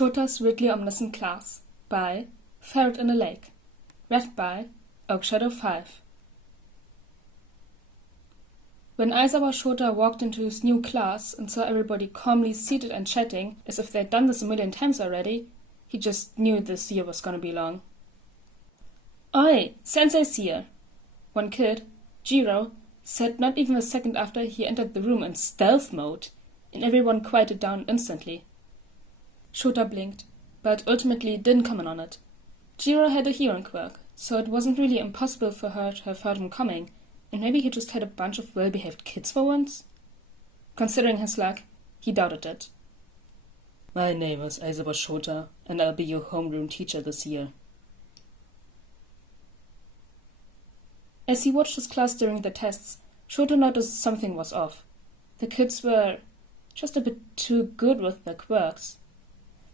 Shota's Weekly Omniscient Class by Ferret in a Lake. Read by Oak Shadow 5. When Aizawa Shouta walked into his new class and saw everybody calmly seated and chatting as if they'd done this a million times already, he just knew this year was gonna be long. "Oi, sensei's here," one kid, Jiro, said not even a second after he entered the room in stealth mode, and everyone quieted down instantly. Shouta blinked, but ultimately didn't comment on it. Jiro had a hearing quirk, so it wasn't really impossible for her to have heard him coming, and maybe he just had a bunch of well-behaved kids for once? Considering his luck, he doubted it. "My name is Aizawa Shouta, and I'll be your homeroom teacher this year." As he watched his class during the tests, Shouta noticed something was off. The kids were just a bit too good with their quirks.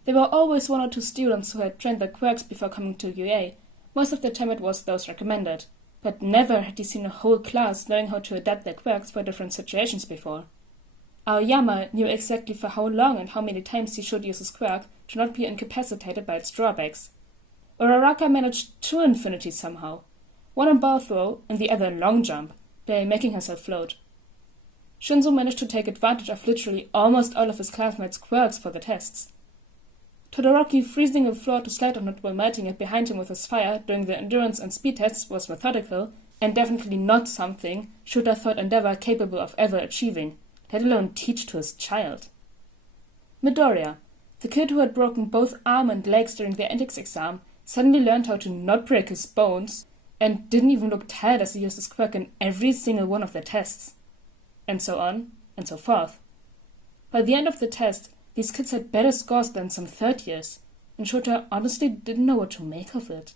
There were always one or two students who had trained their quirks before coming to UA. Most of the time it was those recommended, but never had he seen a whole class knowing how to adapt their quirks for different situations before. Aoyama knew exactly for how long and how many times he should use his quirk to not be incapacitated by its drawbacks. Uraraka managed two infinities somehow, one in ball throw and the other in long jump, by making herself float. Shinzo managed to take advantage of literally almost all of his classmates' quirks for the tests. Todoroki freezing the floor to slide on it while melting it behind him with his fire during the endurance and speed tests was methodical, and definitely not something Shouta thought Endeavor capable of ever achieving, let alone teach to his child. Midoriya, the kid who had broken both arm and legs during the ethics exam, suddenly learned how to not break his bones, and didn't even look tired as he used his quirk in every single one of the tests. And so on, and so forth. By the end of the test, these kids had better scores than some third years, and Shouta honestly didn't know what to make of it.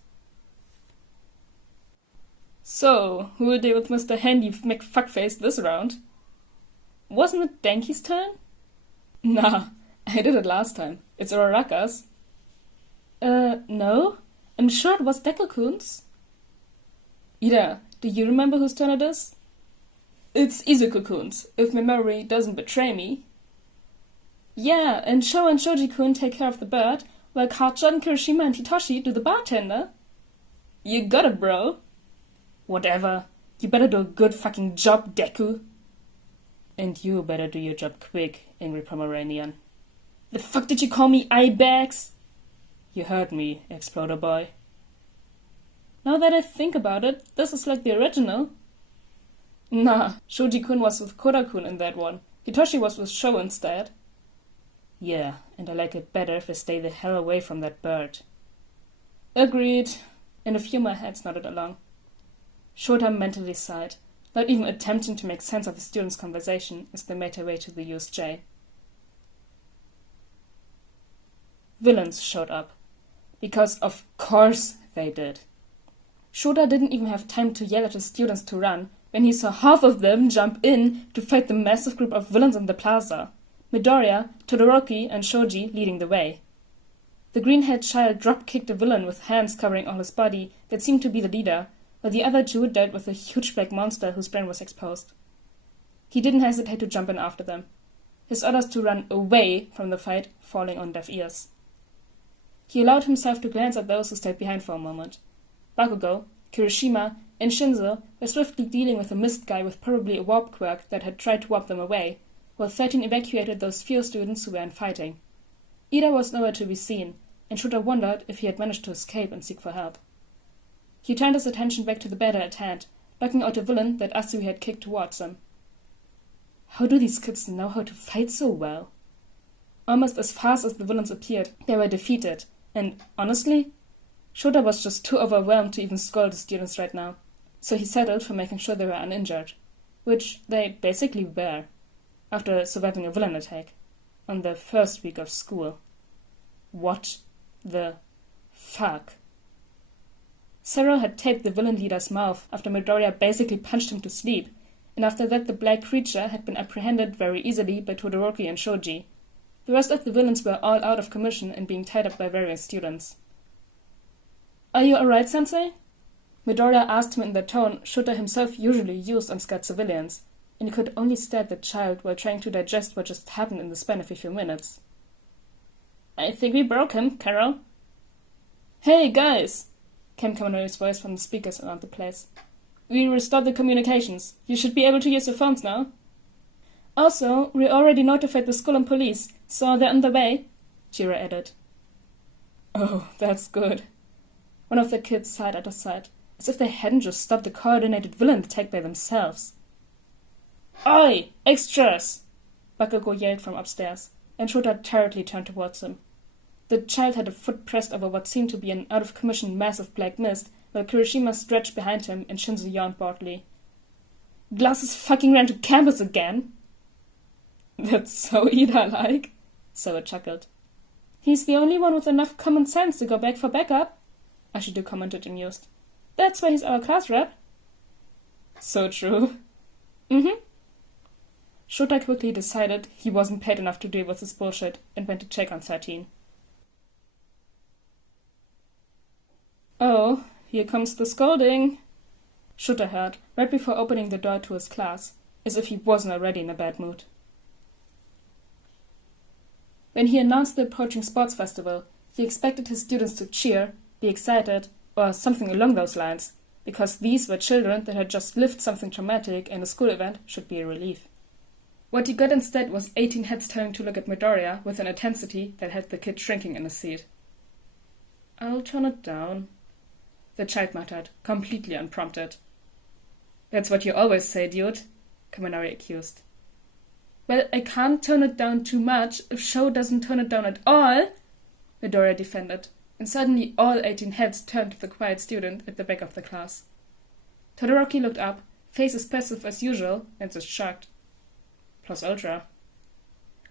"So, who will deal with Mr. Handy McFuckface this round?" "Wasn't it Denki's turn?" "Nah, I did it last time. It's Uraraka's." No. I'm sure it was Deku-kun's." "Ida, do you remember whose turn it is?" "It's Izuku-kun's, if my memory doesn't betray me." "Yeah, and Sho and Shoji-kun take care of the bird, while Kajan, Kirishima, and Hitoshi do the bartender." "You got it, bro." "Whatever. You better do a good fucking job, Deku." "And you better do your job quick, angry Pomeranian." "The fuck did you call me, eyebags?" "You heard me, Exploder Boy." Now that I think about it, this is like the original. Nah, Shoji-kun was with Koda-kun in that one. Hitoshi was with Sho instead. "Yeah, and I like it better if I stay the hell away from that bird." "Agreed," and a few more heads nodded along. Shouta mentally sighed, not even attempting to make sense of his students' conversation as they made their way to the USJ. Villains showed up. Because of course they did. Shouta didn't even have time to yell at his students to run when he saw half of them jump in to fight the massive group of villains in the plaza. Midoriya, Todoroki, and Shoji leading the way. The green-haired child drop-kicked a villain with hands covering all his body that seemed to be the leader, while the other two dealt with a huge black monster whose brain was exposed. He didn't hesitate to jump in after them, his orders to run away from the fight falling on deaf ears. He allowed himself to glance at those who stayed behind for a moment. Bakugo, Kirishima, and Shinzo were swiftly dealing with a mist guy with probably a warp quirk that had tried to warp them away, while 13 evacuated those few students who weren't fighting. Ida was nowhere to be seen, and Shouta wondered if he had managed to escape and seek for help. He turned his attention back to the battle at hand, knocking out a villain that Asui had kicked towards him. How do these kids know how to fight so well? Almost as fast as the villains appeared, they were defeated, and honestly, Shouta was just too overwhelmed to even scold the students right now, so he settled for making sure they were uninjured, which they basically were, after surviving a villain attack, on their first week of school. What the fuck? Zero had taped the villain leader's mouth after Midoriya basically punched him to sleep, and after that the black creature had been apprehended very easily by Todoroki and Shoji. The rest of the villains were all out of commission and being tied up by various students. "Are you alright, Sensei?" Midoriya asked him in the tone Shouta himself usually used on scared civilians, and he could only stare at the child while trying to digest what just happened in the span of a few minutes. I think we broke him, Carol. Hey, guys, came Kamino's voice from the speakers around the place. We restored the communications. You should be able to use your phones now. Also, we already notified the school and police, so they're on the way, Jira added. Oh, that's good. One of the kids sighed out of sight, as if they hadn't just stopped a coordinated villain attack by themselves. Oi, extras! Bakugo yelled from upstairs, and Shouta terribly turned towards him. The child had a foot pressed over what seemed to be an out-of-commission mass of black mist, while Kirishima stretched behind him and Shinzo yawned boredly. Glasses fucking ran to campus again! That's so Ida-like, Soa chuckled. He's the only one with enough common sense to go back for backup, Ashido commented amused. That's why he's our class rep. So true. Shouta quickly decided he wasn't paid enough to deal with this bullshit and went to check on 13. Oh, here comes the scolding, Shouta heard right before opening the door to his class, as if he wasn't already in a bad mood. When he announced the approaching sports festival, he expected his students to cheer, be excited, or something along those lines, because these were children that had just lived something traumatic and a school event should be a relief. What he got instead was 18 heads turning to look at Midoriya with an intensity that had the kid shrinking in his seat. I'll turn it down, the child muttered, completely unprompted. That's what you always say, dude, Kaminari accused. Well, I can't turn it down too much if Sho doesn't turn it down at all, Midoriya defended, and suddenly all 18 heads turned to the quiet student at the back of the class. Todoroki looked up, face as passive as usual, and just shrugged. Plus ultra.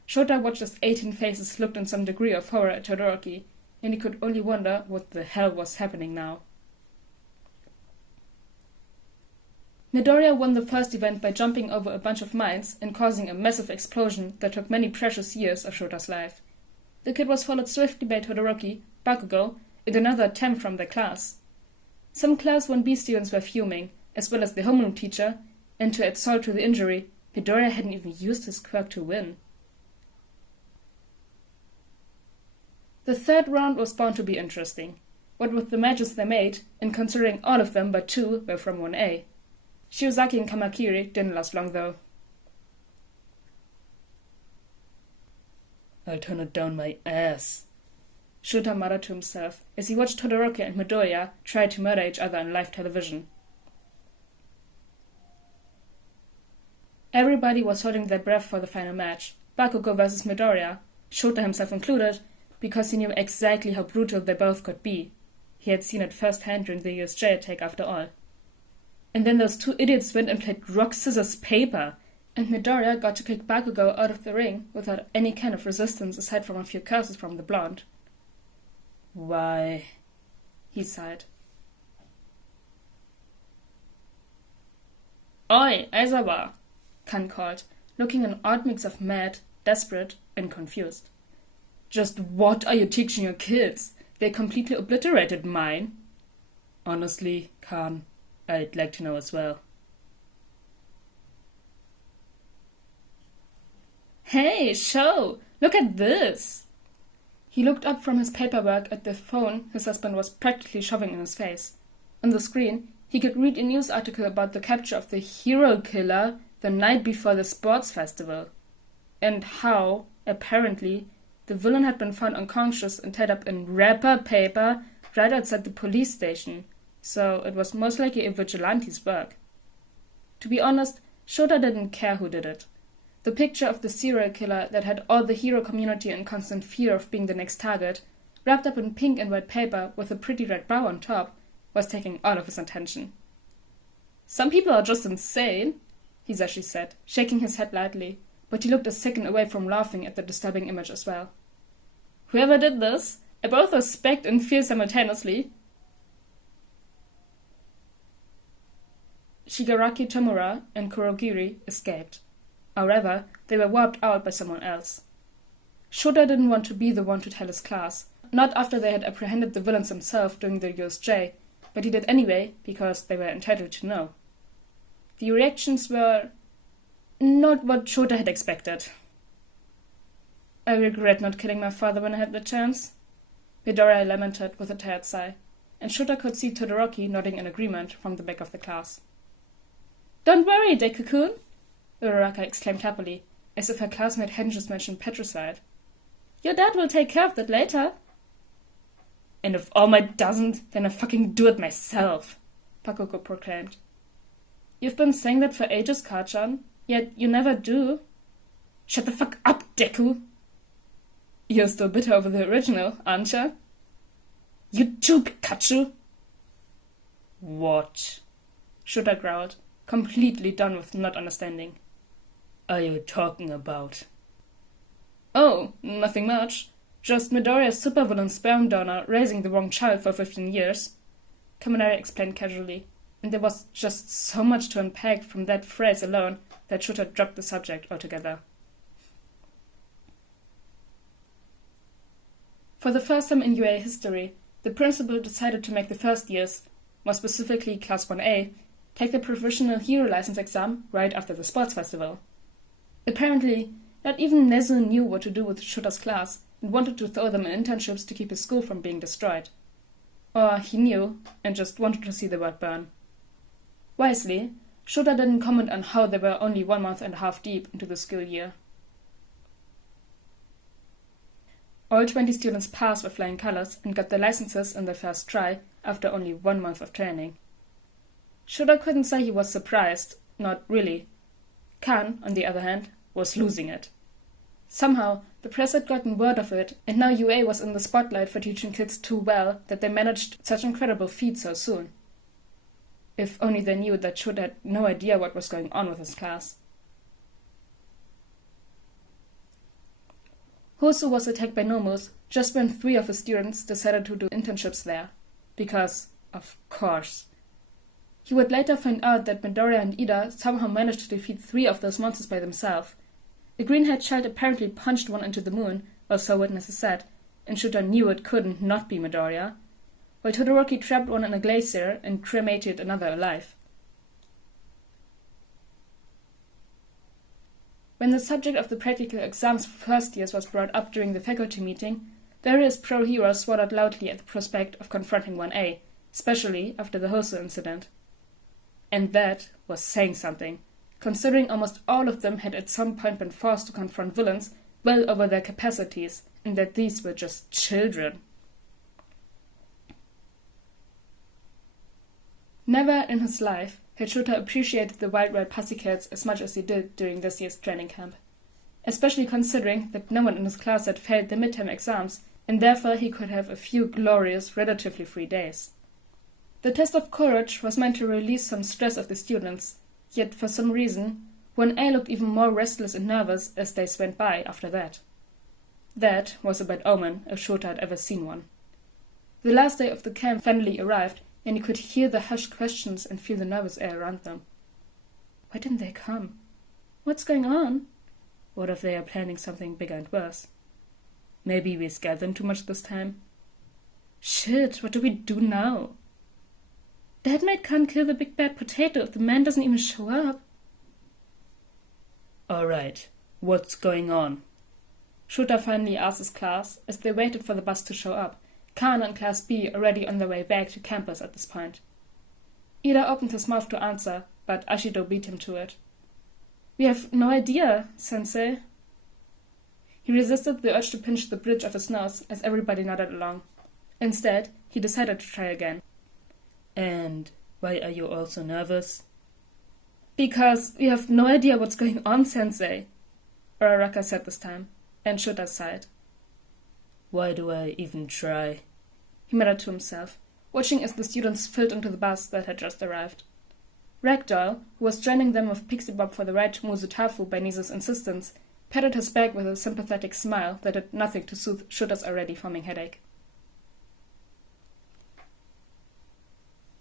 Shouta watched as 18 faces looked in some degree of horror at Todoroki, and he could only wonder what the hell was happening now. Midoriya won the first event by jumping over a bunch of mines and causing a massive explosion that took many precious years of Shota's life. The kid was followed swiftly by Todoroki, Bakugo, and another attempt from their class. Some Class 1B students were fuming, as well as the homeroom teacher, and to add salt to the injury, Midoriya hadn't even used his quirk to win. The third round was bound to be interesting. What with the matches they made, and considering all of them but 2 were from 1A. Shiozaki and Kamakiri didn't last long though. I'll turn it down my ass, Shouta muttered to himself as he watched Todoroki and Midoriya try to murder each other on live television. Everybody was holding their breath for the final match, Bakugo versus Midoriya, Shouta himself included, because he knew exactly how brutal they both could be. He had seen it firsthand during the USJ attack after all. And then those 2 idiots went and played rock, scissors, paper, and Midoriya got to kick Bakugo out of the ring without any kind of resistance aside from a few curses from the blonde. Why? He sighed. Oi, Aizawa, Kan called, looking an odd mix of mad, desperate, and confused. Just what are you teaching your kids? They completely obliterated mine. Honestly, Kan, I'd like to know as well. Hey, Sho, look at this! He looked up from his paperwork at the phone his husband was practically shoving in his face. On the screen, he could read a news article about the capture of the hero killer the night before the sports festival, and how, apparently, the villain had been found unconscious and tied up in wrapper paper right outside the police station, so it was most likely a vigilante's work. To be honest, Shouta didn't care who did it. The picture of the serial killer that had all the hero community in constant fear of being the next target, wrapped up in pink and white paper with a pretty red bow on top, was taking all of his attention. Some people are just insane, Hisashi said, shaking his head lightly, but he looked a second away from laughing at the disturbing image as well. Whoever did this, I both respect and fear simultaneously. Shigaraki Tomura and Kurogiri escaped. However, they were wiped out by someone else. Shouta didn't want to be the one to tell his class, not after they had apprehended the villains themselves during the USJ, but he did anyway because they were entitled to know. The reactions were not what Shouta had expected. I regret not killing my father when I had the chance. Midoriya lamented with a tired sigh, and Shouta could see Todoroki nodding in agreement from the back of the class. Don't worry, Deku-kun, Uraraka exclaimed happily, as if her classmate hadn't just mentioned patricide. Your dad will take care of that later. And if All Might doesn't, then I'll fucking do it myself, Pakoko proclaimed. You've been saying that for ages, Kachan, yet you never do. Shut the fuck up, Deku! You're still bitter over the original, aren't you? You too, Pikachu! What? Shouta growled, completely done with not understanding. Are you talking about? Oh, nothing much. Just Midoriya's supervillain sperm donor raising the wrong child for 15 years. Kaminari explained casually, and there was just so much to unpack from that phrase alone that Shouta dropped the subject altogether. For the first time in UA history, the principal decided to make the first years, more specifically Class 1A, take the Provisional Hero License exam right after the sports festival. Apparently, not even Nezu knew what to do with Shouta's class and wanted to throw them in internships to keep his school from being destroyed. Or he knew and just wanted to see the world burn. Wisely, Shouta didn't comment on how they were only 1 month and a half deep into the school year. All 20 students passed with flying colors and got their licenses in their first try after only 1 month of training. Shouta couldn't say he was surprised, not really. Khan, on the other hand, was losing it. Somehow, the press had gotten word of it, and now UA was in the spotlight for teaching kids too well that they managed such incredible feats so soon. If only they knew that Shouta had no idea what was going on with his class. Hosu was attacked by Nomus just when 3 of his students decided to do internships there. Because, of course. He would later find out that Midoriya and Ida somehow managed to defeat 3 of those monsters by themselves. A green-haired child apparently punched one into the moon, or so witnesses said, and Shouta knew it couldn't not be Midoriya, while Todoroki trapped one in a glacier and cremated another alive. When the subject of the practical exams for first years was brought up during the faculty meeting, various pro-heroes swore out loudly at the prospect of confronting 1A, especially after the Hosu incident. And that was saying something, considering almost all of them had at some point been forced to confront villains well over their capacities, and that these were just children. Never in his life had Shouta appreciated the Wild Red Pussycats as much as he did during this year's training camp, especially considering that no one in his class had failed the midterm exams, and therefore he could have a few glorious, relatively free days. The test of courage was meant to release some stress of the students, yet for some reason, 1A looked even more restless and nervous as days went by after that. That was a bad omen if Shouta had ever seen one. The last day of the camp finally arrived, and he could hear the hushed questions and feel the nervous air around them. Why didn't they come? What's going on? What if they are planning something bigger and worse? Maybe we scared them too much this time. Shit, what do we do now? That mate can't kill the big bad potato if the man doesn't even show up. Alright, what's going on? Shouta finally asked his class as they waited for the bus to show up, Khan and Class B already on their way back to campus at this point. Ida opened his mouth to answer, but Ashido beat him to it. We have no idea, Sensei. He resisted the urge to pinch the bridge of his nose as everybody nodded along. Instead, he decided to try again. And why are you all so nervous? Because we have no idea what's going on, Sensei, Uraraka said this time, and Shouta sighed. Why do I even try? He muttered to himself, watching as the students filled into the bus that had just arrived. Ragdoll, who was joining them with Pixie Bob for the ride to Muzutafu by Nizu's insistence, patted his back with a sympathetic smile that did nothing to soothe Shouta's already forming headache.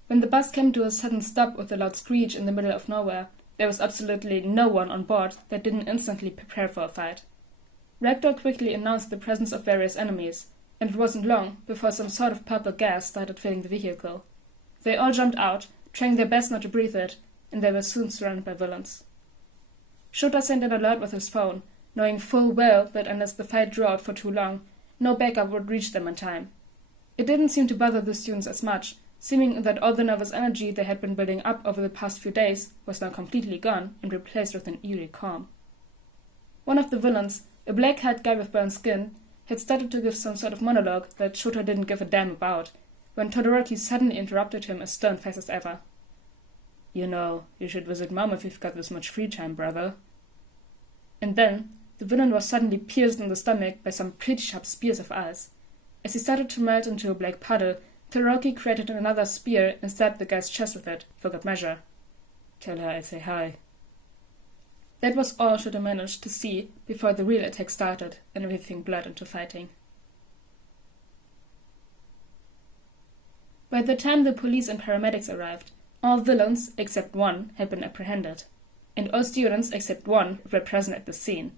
When the bus came to a sudden stop with a loud screech in the middle of nowhere, there was absolutely no one on board that didn't instantly prepare for a fight. Ragdoll quickly announced the presence of various enemies, and it wasn't long before some sort of purple gas started filling the vehicle. They all jumped out, trying their best not to breathe it, and they were soon surrounded by villains. Shouta sent an alert with his phone, knowing full well that unless the fight drew out for too long, no backup would reach them in time. It didn't seem to bother the students as much, seeming that all the nervous energy they had been building up over the past few days was now completely gone and replaced with an eerie calm. One of the villains, a black-haired guy with burnt skin, had started to give some sort of monologue that Shouta didn't give a damn about, when Todoroki suddenly interrupted him as stone-faced as ever. "You know, you should visit Mom if you've got this much free time, brother." And then, the villain was suddenly pierced in the stomach by some pretty sharp spears of ice. As he started to melt into a black puddle, Todoroki created another spear and stabbed the guy's chest with it, for good measure. "Tell her I say hi." That was all Shouta managed to see before the real attack started and everything blurred into fighting. By the time the police and paramedics arrived, all villains, except one, had been apprehended, and all students, except one, were present at the scene.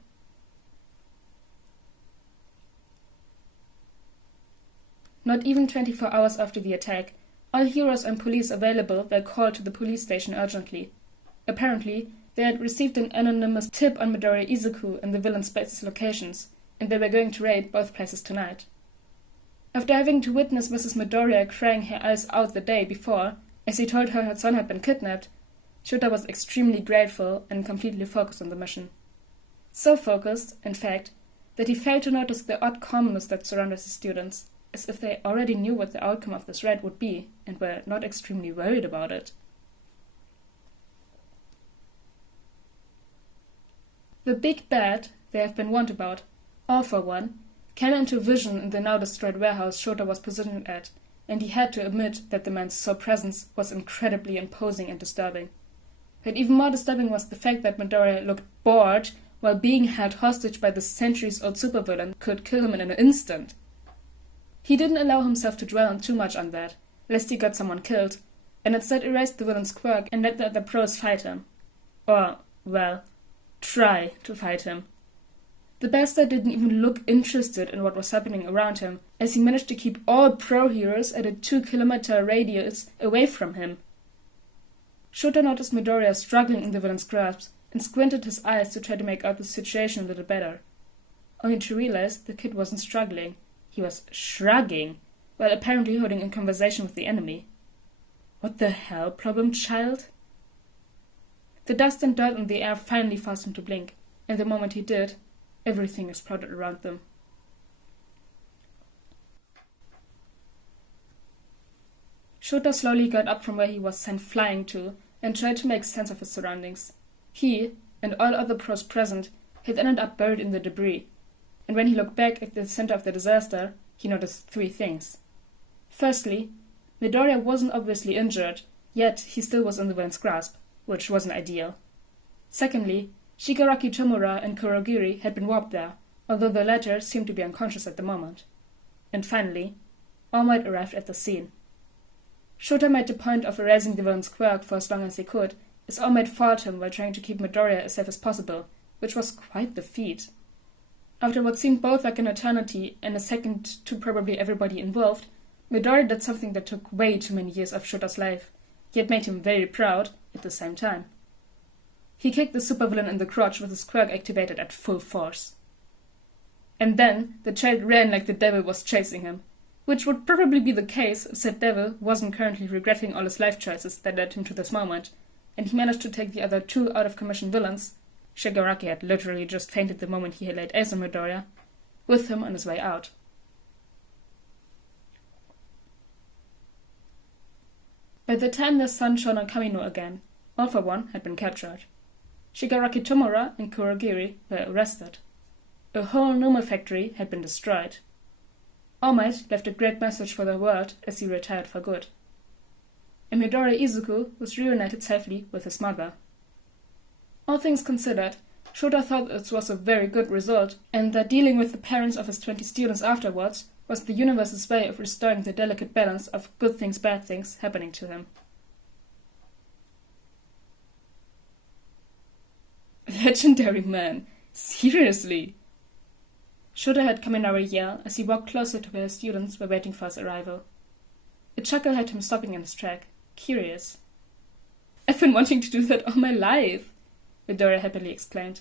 Not even 24 hours after the attack, all heroes and police available were called to the police station urgently. Apparently, they had received an anonymous tip on Midoriya Izuku and the villain's base's locations, and they were going to raid both places tonight. After having to witness Mrs. Midoriya crying her eyes out the day before, as he told her son had been kidnapped, Shouta was extremely grateful and completely focused on the mission. So focused, in fact, that he failed to notice the odd calmness that surrounded his students, as if they already knew what the outcome of this raid would be and were not extremely worried about it. The big bad they have been warned about, all for one, came into vision in the now destroyed warehouse Shouta was positioned at, and he had to admit that the man's sole presence was incredibly imposing and disturbing. But even more disturbing was the fact that Midoriya looked bored while being held hostage by the centuries-old supervillain could kill him in an instant. He didn't allow himself to dwell on too much on that, lest he got someone killed, and instead erased the villain's quirk and let the other pros fight him. Or, well, try to fight him. The bastard didn't even look interested in what was happening around him, as he managed to keep all pro-heroes at a 2-kilometer radius away from him. Shouta noticed Midoriya struggling in the villain's grasp and squinted his eyes to try to make out the situation a little better. Only to realize the kid wasn't struggling. He was shrugging, while apparently holding a conversation with the enemy. What the hell, problem child? The dust and dirt in the air finally forced him to blink, and the moment he did, everything exploded around them. Shouta slowly got up from where he was sent flying to and tried to make sense of his surroundings. He, and all other pros present, had ended up buried in the debris, and when he looked back at the center of the disaster, he noticed 3 things. Firstly, Midoriya wasn't obviously injured, yet he still was in the villain's grasp, which wasn't ideal. Secondly, Shigaraki Tomura and Kurogiri had been warped there, although the latter seemed to be unconscious at the moment. And finally, All Might arrived at the scene. Shouta made the point of erasing the villain's quirk for as long as he could, as All Might fought him while trying to keep Midoriya as safe as possible, which was quite the feat. After what seemed both like an eternity and a second to probably everybody involved, Midoriya did something that took way too many years of Shouta's life, yet made him very proud at the same time. He kicked the supervillain in the crotch with his quirk activated at full force. And then the child ran like the devil was chasing him, which would probably be the case if said devil wasn't currently regretting all his life choices that led him to this moment, and he managed to take the other 2 out-of-commission villains — Shigaraki had literally just fainted the moment he had laid eyes on Midoriya — with him on his way out. By the time the sun shone on Kamino again, All for One had been captured. Shigaraki Tomura and Kurogiri were arrested. A whole Numa factory had been destroyed. All Might left a great message for the world as he retired for good. And Midoriya Izuku was reunited safely with his mother. All things considered, Shouta thought this was a very good result, and that dealing with the parents of his 20 students afterwards was the universe's way of restoring the delicate balance of good things, bad things happening to him. Legendary man! Seriously! Shouta heard Kaminari yell as he walked closer to where his students were waiting for his arrival. A chuckle had him stopping in his track, curious. "I've been wanting to do that all my life," Midoriya happily exclaimed.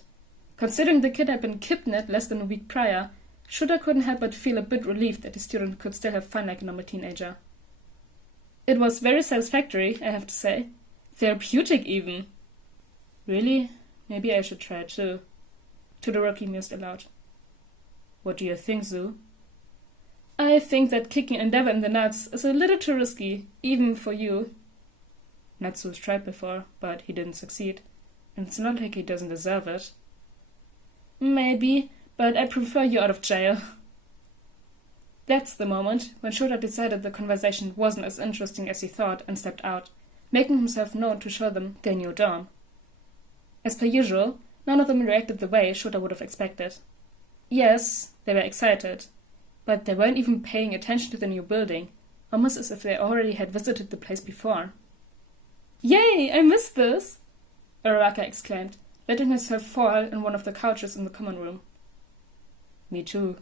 Considering the kid had been kidnapped less than a week prior, Shouta couldn't help but feel a bit relieved that the student could still have fun like a normal teenager. It was very satisfactory, I have to say. Therapeutic, even. Really? Maybe I should try it too. Todoroki mused aloud. What do you think, Zoo? I think that kicking Endeavor in the nuts is a little too risky, even for you. Natsu's tried before, but he didn't succeed. And it's not like he doesn't deserve it. Maybe, but I prefer you out of jail. That's the moment when Shouta decided the conversation wasn't as interesting as he thought and stepped out, making himself known to show them their new dorm. As per usual, none of them reacted the way Shouta would have expected. Yes, they were excited, but they weren't even paying attention to the new building, almost as if they already had visited the place before. Yay, I missed this! Uraraka exclaimed, letting herself fall in one of the couches in the common room. Me too,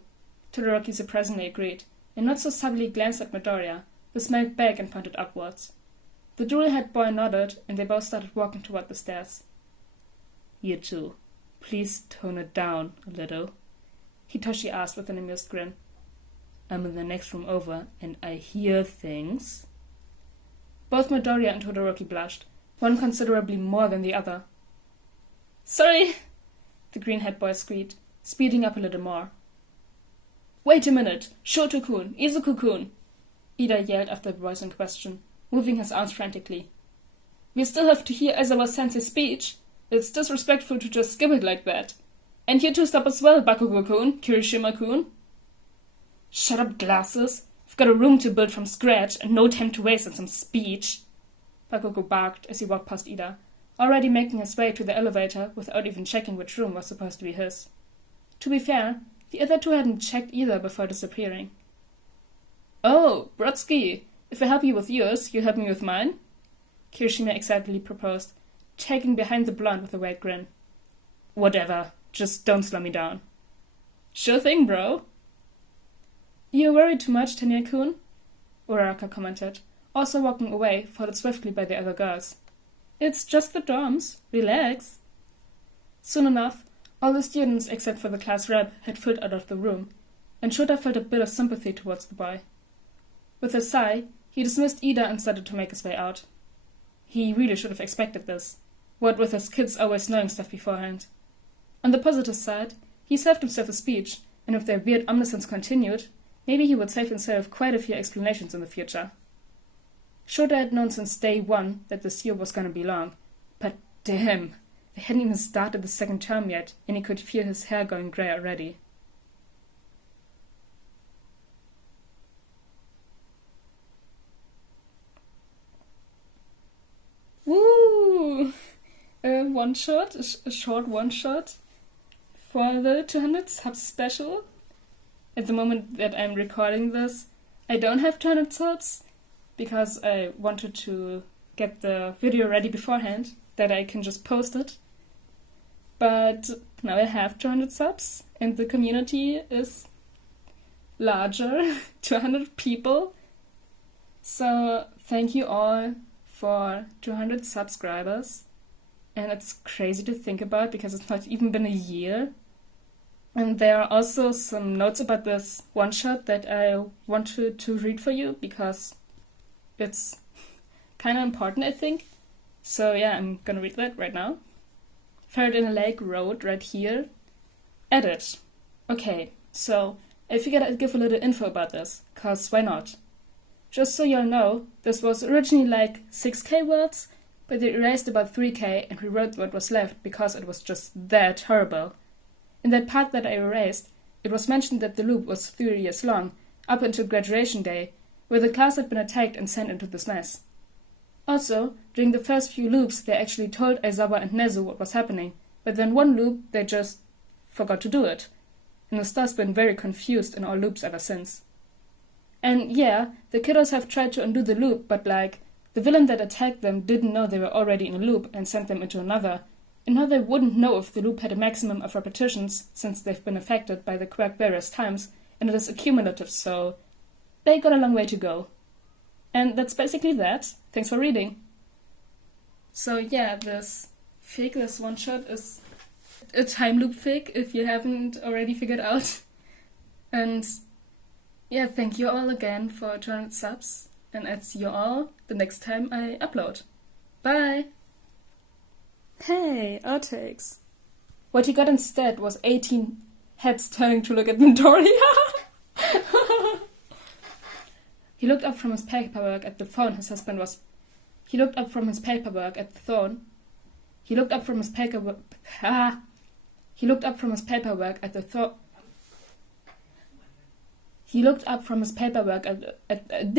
Todoroki surprisingly agreed, and not so subtly glanced at Midoriya, who smiled back and pointed upwards. The drool-haired boy nodded, and they both started walking toward the stairs. You too. Please tone it down a little, Hitoshi asked with an amused grin. I'm in the next room over, and I hear things. Both Midoriya and Todoroki blushed, one considerably more than the other. Sorry, the green-haired boy squeaked, speeding up a little more. Wait a minute! Shoto-kun! Izuku-kun! Ida yelled after the voice in question, moving his arms frantically. We still have to hear Aizawa-sensei's speech. It's disrespectful to just skip it like that. And you two stop as well, Bakugo-kun, Kirishima-kun. Shut up, glasses. We've got a room to build from scratch and no time to waste on some speech. Bakugo barked as he walked past Ida, already making his way to the elevator without even checking which room was supposed to be his. To be fair, the other two hadn't checked either before disappearing. Oh, Brodsky, if I help you with yours, you'll help me with mine? Kirishima excitedly proposed, tagging behind the blonde with a wide grin. Whatever, just don't slow me down. Sure thing, bro. You worry too much, Tanya-kun, Uraraka commented, also walking away, followed swiftly by the other girls. It's just the dorms. Relax. Soon enough, all the students except for the class rep had filed out of the room, and Shouta felt a bit of sympathy towards the boy. With a sigh, he dismissed Ida and started to make his way out. He really should have expected this, what with his kids always knowing stuff beforehand. On the positive side, he saved himself a speech, and if their weird omniscience continued, maybe he would save himself quite a few explanations in the future. Shouta had known since day one that this year was gonna be long, but damn, they hadn't even started the second term yet, and he could feel his hair going grey already. Woo! One shot, a short one shot for the 200 subs special. At the moment that I'm recording this, I don't have 200 subs because I wanted to get the video ready beforehand, that I can just post it. But now I have 200 subs and the community is larger, 200 people. So thank you all for 200 subscribers. And it's crazy to think about because it's not even been a year. And there are also some notes about this one-shot that I wanted to read for you because it's kind of important, I think. So yeah, I'm gonna read that right now. Ferret in a Lake Road right here. Edit. Okay, so I figured I'd give a little info about this, cause why not? Just so y'all know, this was originally like 6k words, but they erased about 3k and rewrote what was left because it was just that horrible. In that part that I erased, it was mentioned that the loop was 3 years long, up until graduation day, where the class had been attacked and sent into this mess. Also, during the first few loops, they actually told Aizawa and Nezu what was happening, but then one loop, they just forgot to do it. And the star's been very confused in all loops ever since. And yeah, the kiddos have tried to undo the loop, but like, the villain that attacked them didn't know they were already in a loop and sent them into another, and now they wouldn't know if the loop had a maximum of repetitions, since they've been affected by the quirk various times, and it is accumulative, so they got a long way to go. And that's basically that. Thanks for reading. So yeah, this one-shot is a time loop fic, if you haven't already figured out. And yeah, thank you all again for 200 subs. And I'll see you all the next time I upload. Bye! Hey, outtakes. What he got instead was 18 heads turning to look at Midoriya. He looked up from his paperwork at the phone his husband was... He looked up from his paperwork at the phone. He looked up from his paperwork... He looked up from his paperwork at the thought... He looked up from his paperwork at